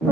A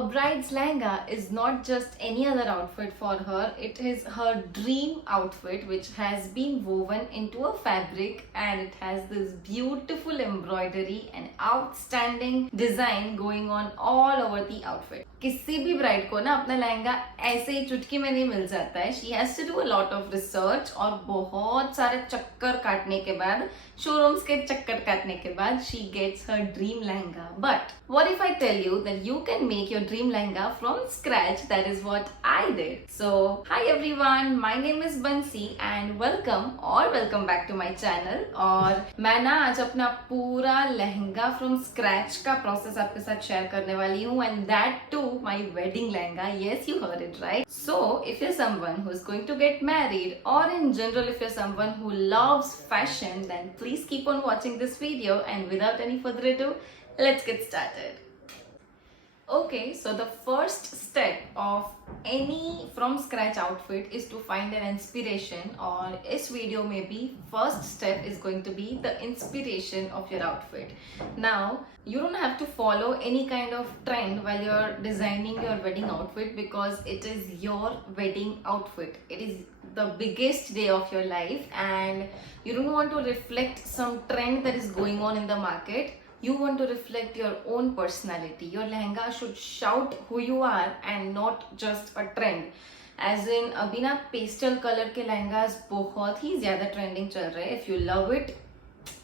bride's lehenga is not just any other outfit for her, it is her dream outfit which has been woven into a fabric, and it has this beautiful embroidery and outstanding design going on all over the outfit. किसी भी ब्राइड को ना अपना लहंगा ऐसे ही चुटकी में नहीं मिल जाता है. She has to do a lot of research और बहुत सारे चक्कर काटने के बाद, शोरूम्स के चक्कर काटने के बाद, she gets her dream lehenga. But what if I tell you that you can make your dream lehenga from scratch? That is what I did. So, hi everyone, my name is Bansi and welcome back to my channel. और मैं ना आज अपना पूरा lehenga from scratch का process आपके साथ share करने वाली हूँ, and that too my wedding lehenga. Yes, you heard it right. So, if you're someone who is going to get married, or in general if you're someone who loves fashion, then please keep on watching this video, and without any further ado, let's get started. Okay, so the first step of any from scratch outfit is to find an inspiration, or इस video में भी first step is going to be the inspiration of your outfit. Now, you don't have to follow any kind of trend while you're designing your wedding outfit, because it is your wedding outfit. It is the biggest day of your life, and you don't want to reflect some trend that is going on in the market. You want to reflect your own personality. Your lehenga should shout who you are and not just a trend. As in, अभी ना pastel color के लहंगास बहुत ही ज़्यादा trending चल रहे हैं. If you love it,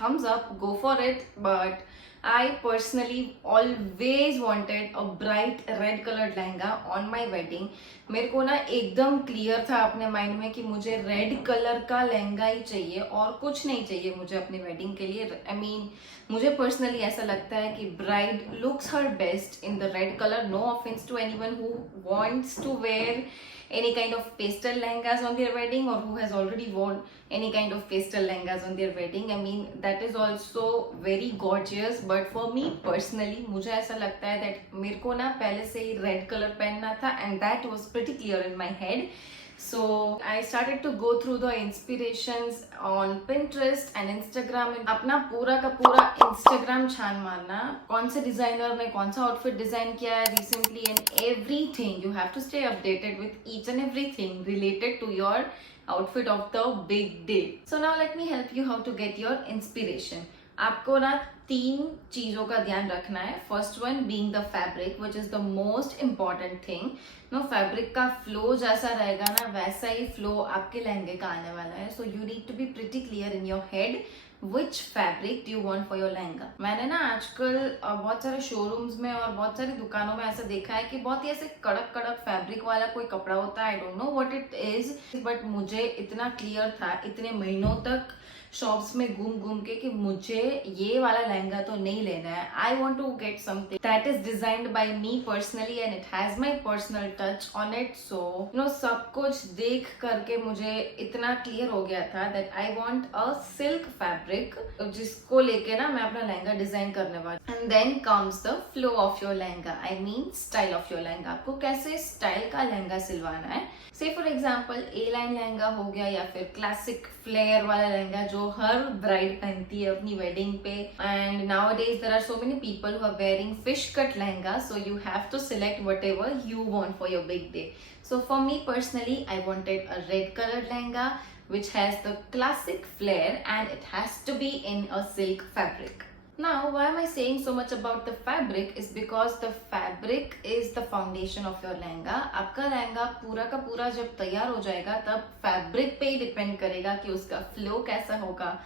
thumbs up, go for it. But I personally always wanted a bright red colored lehenga on my wedding. मेरे को ना एकदम क्लियर था अपने माइंड में कि मुझे रेड कलर का लहंगा ही चाहिए और कुछ नहीं चाहिए मुझे अपनी वेडिंग के लिए. I mean, मुझे पर्सनली ऐसा लगता है कि bride looks her best in the red colour. No offence to anyone who wants to wear any kind of pastel lehengas on their wedding, or who has already worn any kind of pastel lehengas on their wedding. I mean, that is also very gorgeous, but for me personally, मुझे ऐसा लगता है that मेरे को ना पहले से ही red color पहनना था, and that was pretty clear in my head. So I started to go through the inspirations on Pinterest and Instagram. अपना पूरा का पूरा Instagram छान मारना, कौन से डिजाइनर ने कौन सा आउटफिट डिजाइन किया है recently, and everything. You have to stay updated with each and everything related to your outfit of the big day. So now let me help you how to get your inspiration. आपको ना 3 चीज़ों का ध्यान रखना है. First one being the fabric, which is the most important thing. No, fabric का flow जैसा रहेगा ना, वैसा ही फ्लो आपके लहंगे का आने वाला है. So you need to be pretty clear in your head which fabric do you want for your lehenga. मैंने ना आजकल बहुत सारे शोरूम्स में और बहुत सारी दुकानों में ऐसा देखा है कि बहुत ही ऐसे कड़क कड़क फैब्रिक वाला कोई कपड़ा होता है. I don't know what it is, but मुझे इतना क्लियर था इतने महीनों तक शॉप्स में घूम के कि मुझे ये वाला लहंगा तो नहीं लेना है. I want to get something that is designed by me personally, and it has my personal touch on it. So no, सब कुछ देख करके मुझे इतना क्लियर हो गया था that I want a silk fabric, जिसको लेके ना मैं अपना लहंगा डिजाइन करने वाली. And then comes the flow of your lehenga, I mean style of your lehenga. आपको कैसे स्टाइल का लहंगा सिलवाना है. Say for example A line lehenga हो गया, या फिर क्लासिक फ्लेयर वाला लहंगा जो हर ब्राइड पहनती है अपनी वेडिंग पे. And nowadays there are so many people who are wearing fish cut lehenga, so you have to select whatever you want for your big day. So for me personally, I wanted a red colour lehenga which has the classic flair, and it has to be in a silk fabric. Now, why am I saying so much about the fabric is because the fabric is the foundation of your lehenga. आपका लहंगा पूरा का पूरा जब तैयार हो जाएगा, तब फैब्रिक पे ही डिपेंड करेगा कि उसका फ्लो कैसा होगा,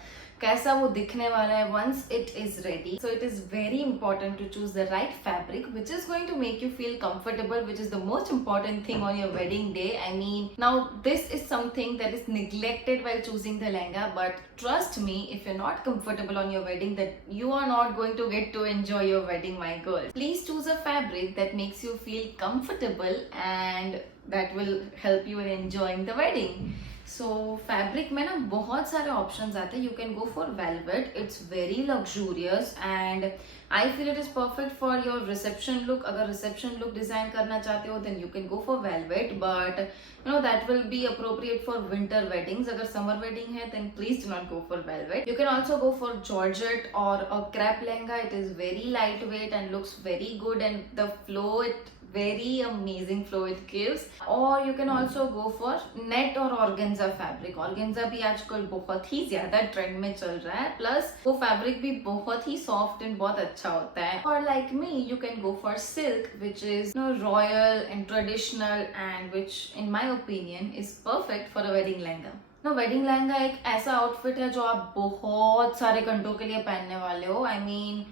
कैसा वो दिखने वाला है once it is ready. So it is very important to choose the right fabric which is going to make you feel comfortable, which is the most important thing on your wedding day. I mean, now this is something that is neglected while choosing the lehenga, but trust me, if you're not comfortable on your wedding, that you are not going to get to enjoy your wedding, my girl. Please choose a fabric that makes you feel comfortable, and that will help you in enjoying the wedding. So fabric में ना बहुत सारे options आते हैं. You can go for velvet, it's very luxurious and I feel it is perfect for your reception look. अगर reception look design करना चाहते हो then you can go for velvet, but you know that will be appropriate for winter weddings. अगर summer wedding है then please do not go for velvet. You can also go for georgette और a crepe lehenga. It is very light weight and looks very good and the flow, it very amazing flow it gives. Or you can also go for net or organza fabric. Organza भी आजकल बहुत ही ज्यादा ट्रेंड में चल रहा है, प्लस वो फैब्रिक भी बहुत ही सॉफ्ट एंड बहुत अच्छा होता है. और like me you can go for silk which is royal and traditional and which in my opinion is perfect for a wedding lehenga. Wedding lehenga एक ऐसा आउटफिट है जो आप बहुत सारे घंटों के लिए पहनने वाले हो. आई मीन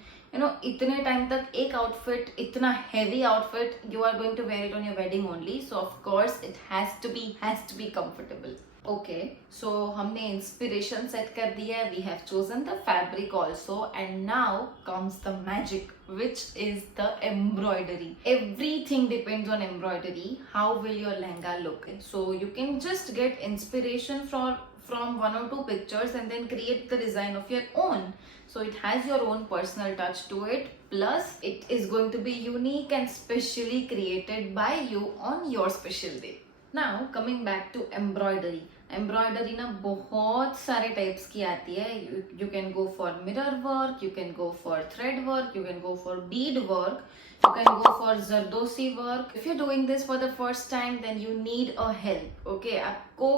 इतने टाइम तक एक आउटफिट, इतना heavy outfit, you are going to wear it on your wedding only. So of course it has to be comfortable. Okay, so हमने इंस्पिरेशन सेट कर दिया है, we have chosen the fabric also, and now comes the magic which is the embroidery. Everything depends on embroidery. How will your lehenga look? So you can just get inspiration from one or two pictures and then create the design of your own. So it has your own personal touch to it, plus it is going to be unique and specially created by you on your special day. Now coming back to embroidery. Embroidery ना बहुत सारे types की आती है. You can go for mirror work, you can go for thread work, you can go for bead work, you can go for zardozi work. If you doing this for the first time then you need a help. Okay, आपको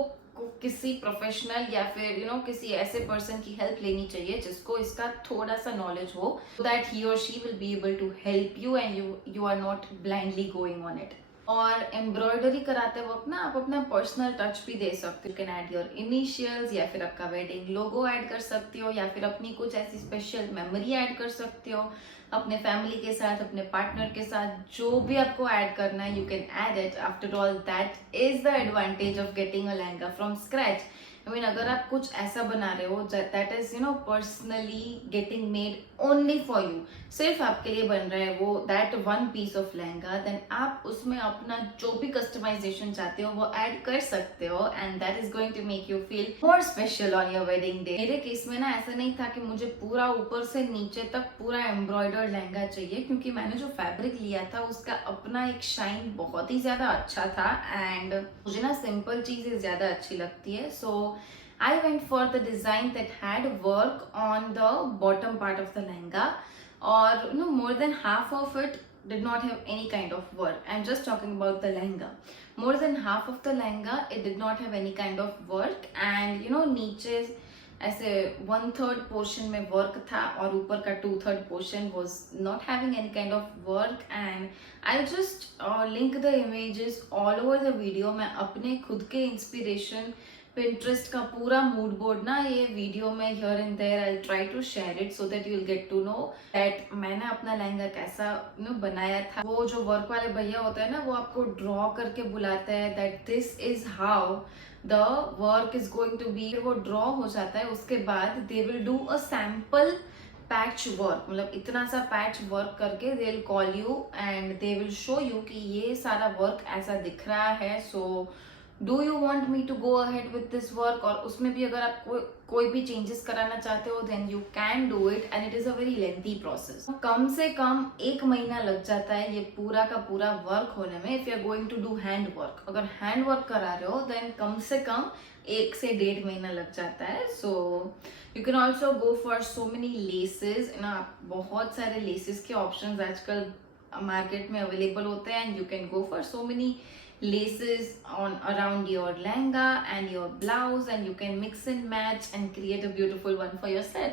किसी प्रोफेशनल या फिर किसी ऐसे पर्सन की हेल्प लेनी चाहिए जिसको इसका थोड़ा सा नॉलेज हो, सो दैट ही और she will be able to help you and you are not blindly going on it. और एम्ब्रॉयडरी कराते वक्त ना आप अपना पर्सनल टच भी दे सकते हो. You can add your initials, या फिर आपका वेडिंग लोगो ऐड कर सकते हो, या फिर अपनी कुछ ऐसी स्पेशल मेमोरी ऐड कर सकते हो अपने फैमिली के साथ, अपने पार्टनर के साथ. जो भी आपको ऐड करना है you can add it. After all that is the advantage of getting a lehenga from scratch. I mean, अगर आप कुछ ऐसा बना रहे हो that is personally getting made only for you, सिर्फ आपके लिए बन रहा है वो that one piece of lehenga, then आप उसमें अपना जो भी कस्टमाइजेशन चाहते हो वो ऐड कर सकते हो and that is going to make you feel more special on your wedding day. मेरे केस में ना ऐसा नहीं था कि मुझे पूरा ऊपर से नीचे तक पूरा एम्ब्रॉयडर्ड लहंगा चाहिए, क्योंकि मैंने जो फैब्रिक लिया था उसका अपना एक शाइन बहुत ही ज्यादा अच्छा था एंड मुझे ना सिंपल चीजें ज्यादा अच्छी लगती है. सो I went for the design that had work on the bottom part of the lehenga, or more than half of it did not have any kind of work. I'm just talking about the lehenga. More than half of the lehenga it did not have any kind of work, and नीचे ऐसे 1/3 पोर्शन में वर्क था और ऊपर का 2/3 portion was not having any kind of work. And I'll just link the images all over the video. मैं अपने खुद के इंस्पिरेशन Pinterest का पूरा मूड बोर्ड ना ये वीडियो में here and there I try to share it so that you will get to know that मैंने अपना लहंगा कैसा बनाया था. वो जो वर्क वाले भैया होते हैं ना वो आपको ड्रॉ करके बुलाते हैं that this is how the work is going to be. वो ड्रॉ हो जाता है, उसके बाद they will do a sample patch work, मतलब इतना सा पैच वर्क करके they will call you and they will show you कि ये सारा वर्क ऐसा दिख रहा है. So do you want me to go ahead with this work. और उसमें भी अगर आप कोई भी चेंजेस कराना चाहते हो then you can do it and it is a very lengthy process. कम से कम 1 महीना लग जाता है ये पूरा का पूरा वर्क होने में. If you are going to do hand work, अगर हैंड वर्क करा रहे हो देन कम से कम 1 से 1.5 महीना लग जाता है. So you can also go for so many laces बहुत सारे लेसेस के ऑप्शन आजकल मार्केट में अवेलेबल होते हैं and you can go for so many laces on around your lehenga and your blouse, and you can mix and match and create a beautiful one for yourself.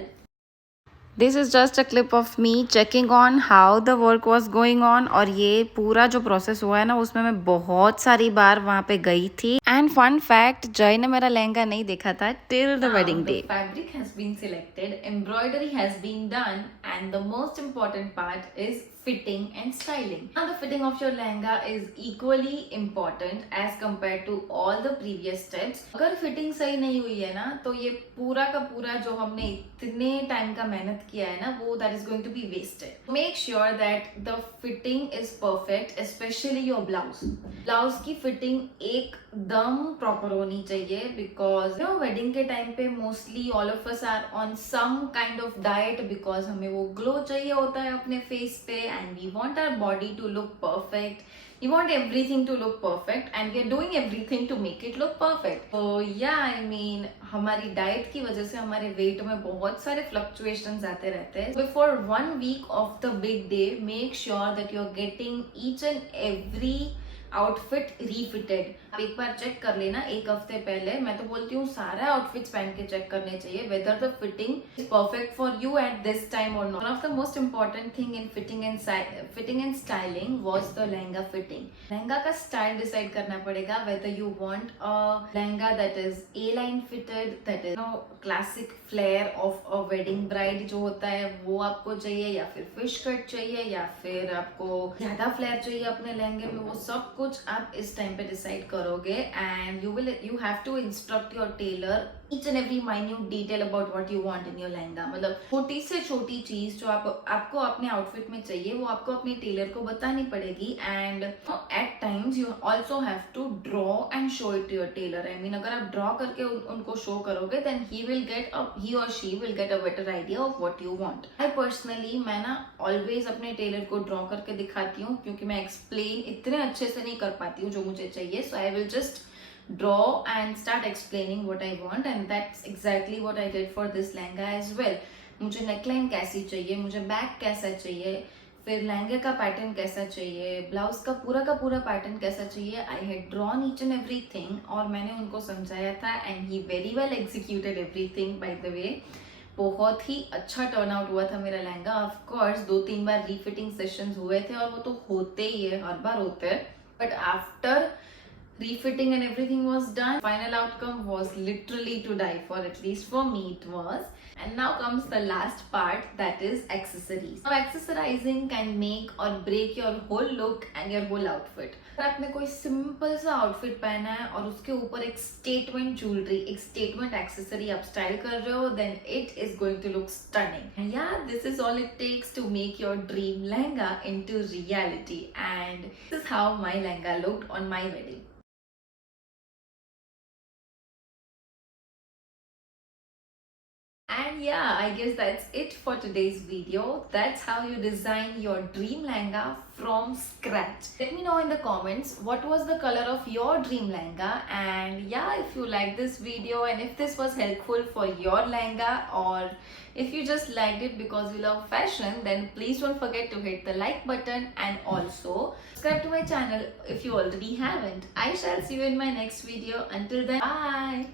This is just a clip of me checking on how the work was going on. और ये पूरा जो प्रोसेस हुआ है ना उसमें मैं बहुत सारी बार वहाँ पे गई थी. एंड फन फैक्ट, जय ने मेरा लहंगा नहीं देखा था till the wedding day. The fabric has been selected, embroidery has been done, and the most important part is fitting and styling. Now the fitting of your lehenga is equally important as compared to all the previous steps. अगर फिटिंग सही नहीं हुई है ना तो ये पूरा का पूरा जो हमने इतने टाइम का मेहनत किया है ना वो that is going to be wasted. Make sure that the fitting is perfect, especially your blouse. Blouse की फिटिंग एकदम प्रॉपर होनी चाहिए बिकॉज वेडिंग के टाइम पे mostly all of us are on some kind of diet because हमें वो glow चाहिए होता है अपने फेस पे and we want our body to look perfect. You want everything to look perfect and we are doing everything to make it look perfect. So yeah, I mean हमारी डाइट की वजह से हमारे वेट में बहुत सारे फ्लक्चुएशंस आते रहते हैं. Before 1 week of the big day, make sure that you are getting each and every outfit refitted. आप एक बार चेक कर लेना एक हफ्ते पहले. मैं तो बोलती हूँ सारे आउटफिट्स पहन के चेक करने चाहिए whether the fitting is perfect for you at this time और not. One of the most important thing in fitting and styling was the lehenga fitting. Lehenga का स्टाइल डिसाइड करना पड़ेगा whether you want a lehenga that is A line fitted, that is classic flare of a wedding bride जो होता है वो आपको चाहिए, या फिर फिश कट चाहिए, या फिर आपको ज्यादा फ्लेयर चाहिए अपने लहंगे में. वो सब कुछ आप इस टाइम पे डिसाइड करोगे and you have to instruct your tailor each and every minute detail about what you want in your lehenga. मतलब छोटी से छोटी चीज जो आपको अपने आउटफिट में चाहिए वो आपको अपने टेलर को बतानी पड़ेगी. And at times you also have to draw and show it to your tailor. I mean अगर आप ड्रॉ करके उनको शो करोगे देन ही और she will get a better idea of what you want. I personally मैं ना ऑलवेज अपने टेलर को ड्रॉ करके दिखाती हूँ क्योंकि मैं एक्सप्लेन इतने अच्छे से नहीं कर पाती हूँ जो मुझे चाहिए. So I will just draw and start explaining what I want and that's exactly what I did for this lehenga as well. मुझे नेकलाइन कैसी चाहिए, मुझे बैक कैसा चाहिए, फिर लहंगे का पैटर्न कैसा चाहिए, ब्लाउज का पूरा पैटर्न कैसा चाहिए. I had drawn each and everything और मैंने उनको समझाया था and he very well executed everything. By the way बहुत ही अच्छा टर्न आउट हुआ था मेरा लहंगा. ऑफ कोर्स 2-3 बार रीफिटिंग सेशंस हुए थे और वो तो होते ही है, हर बार होते हैं. But after refitting and everything was done, final outcome was literally to die for, at least for me it was. And now comes the last part, that is accessories. Now accessorizing can make or break your whole look and your whole outfit. अगर आपने कोई सिंपल सा आउटफिट पहना है और उसके ऊपर एक स्टेटमेंट ज्वेलरी, एक स्टेटमेंट एक्सेसरी आप स्टाइल कर रहे हो, then it is going to look stunning. And yeah, this is all it takes to make your dream lehenga into reality. And this is how my lehenga looked on my wedding. And yeah, I guess that's it for today's video. That's how you design your dream lehenga from scratch. Let me know in the comments what was the color of your dream lehenga, and yeah, if you like this video and if this was helpful for your lehenga, or if you just liked it because you love fashion, then please don't forget to hit the like button and also subscribe to my channel if you already haven't. I shall see you in my next video. Until then, bye.